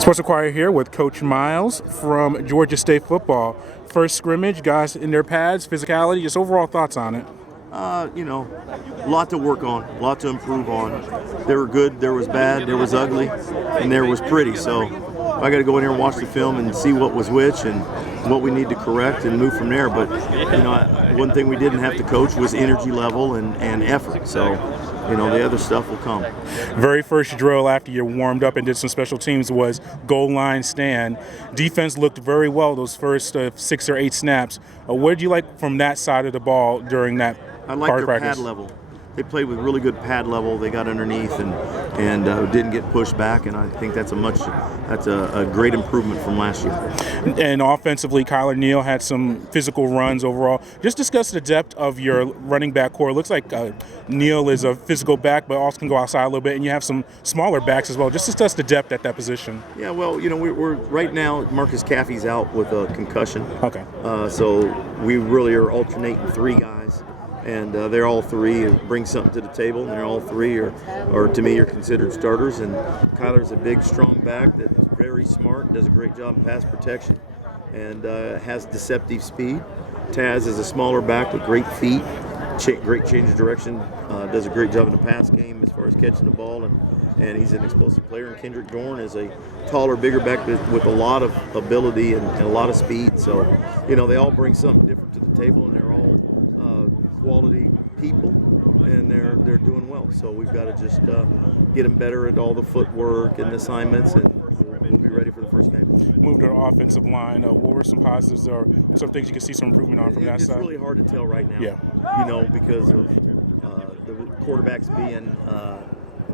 Sports Inquirer here with Coach Miles from Georgia State football. First scrimmage, guys in their pads, physicality, just overall thoughts on it. A lot to work on, a lot to improve on. There were good, there was bad, there was ugly, and there was pretty. So I got to go in here and watch the film and see what was which and what we need to correct and move from there. But one thing we didn't have to coach was energy level and effort. So the other stuff will come. Very first drill after you warmed up and did some special teams was goal line stand. Defense looked very well those first 6 or 8 snaps. What did you like from that side of the ball during that I like part of their practice? pad level. They played with really good pad level. They got underneath and didn't get pushed back, and I think that's a great improvement from last year. And offensively, Kyler Neal had some physical runs overall. Just discuss the depth of your running back core. It looks like Neal is a physical back, but also can go outside a little bit, and you have some smaller backs as well. Just discuss the depth at that position. Yeah, well, we're right now. Marcus Caffey's out with a concussion. Okay. So we really are alternating 3 guys. And they're all 3 bring something to the table, and they're all 3 are to me are considered starters. And Kyler's a big, strong back that is very smart, does a great job of pass protection, and has deceptive speed. Taz is a smaller back with great feet, great change of direction, does a great job in the pass game as far as catching the ball, and he's an explosive player. And Kendrick Dorn is a taller, bigger back with a lot of ability and a lot of speed. So they all bring something different to the table, and they're all quality people, and they're doing well. So we've got to just get them better at all the footwork and the assignments, and we'll be ready for the first game. Move to the offensive line. What were some positives or some things you can see some improvement on from that side? It's really hard to tell right now. Yeah. Because of the quarterbacks being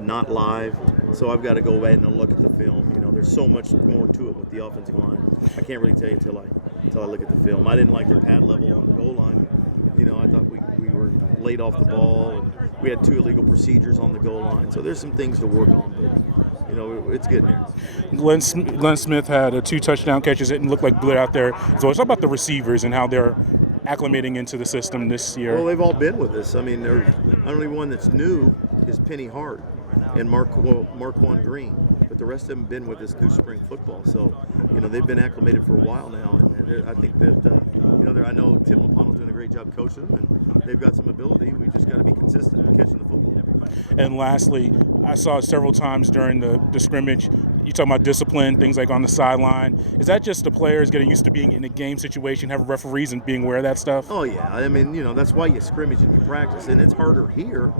not live. So I've got to go back and look at the film. There's so much more to it with the offensive line. I can't really tell you until I look at the film. I didn't like their pad level on the goal line. I thought we were laid off the ball, and we had 2 illegal procedures on the goal line. So there's some things to work on, but it's getting there. Glenn Smith had 2 touchdown catches. It looked like blitz out there. So let's talk about the receivers and how they're acclimating into the system this year. Well, they've all been with us. I mean, the only one that's new is Penny Hart and Marquand Green, but the rest of them have been with us through spring football. So they've been acclimated for a while now, and I think that I know Tim McConnell's doing a great job coaching them, and they've got some ability. We just got to be consistent in catching the football. And lastly, I saw several times during the scrimmage, you talk about discipline, things like on the sideline. Is that just the players getting used to being in a game situation, having referees and being aware of that stuff? Oh, yeah. I mean, that's why you scrimmage and you practice, and it's harder here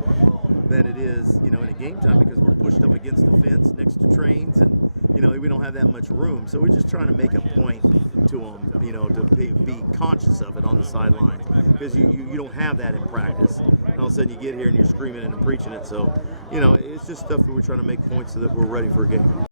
than it is, in a game time, because we're pushed up against the fence next to trains, and, we don't have that much room. So we're just trying to make a point to them, to be conscious of it on the sidelines, because you don't have that in practice. And all of a sudden you get here and you're screaming and preaching it. So, it's just stuff that we're trying to make points so that we're ready for a game.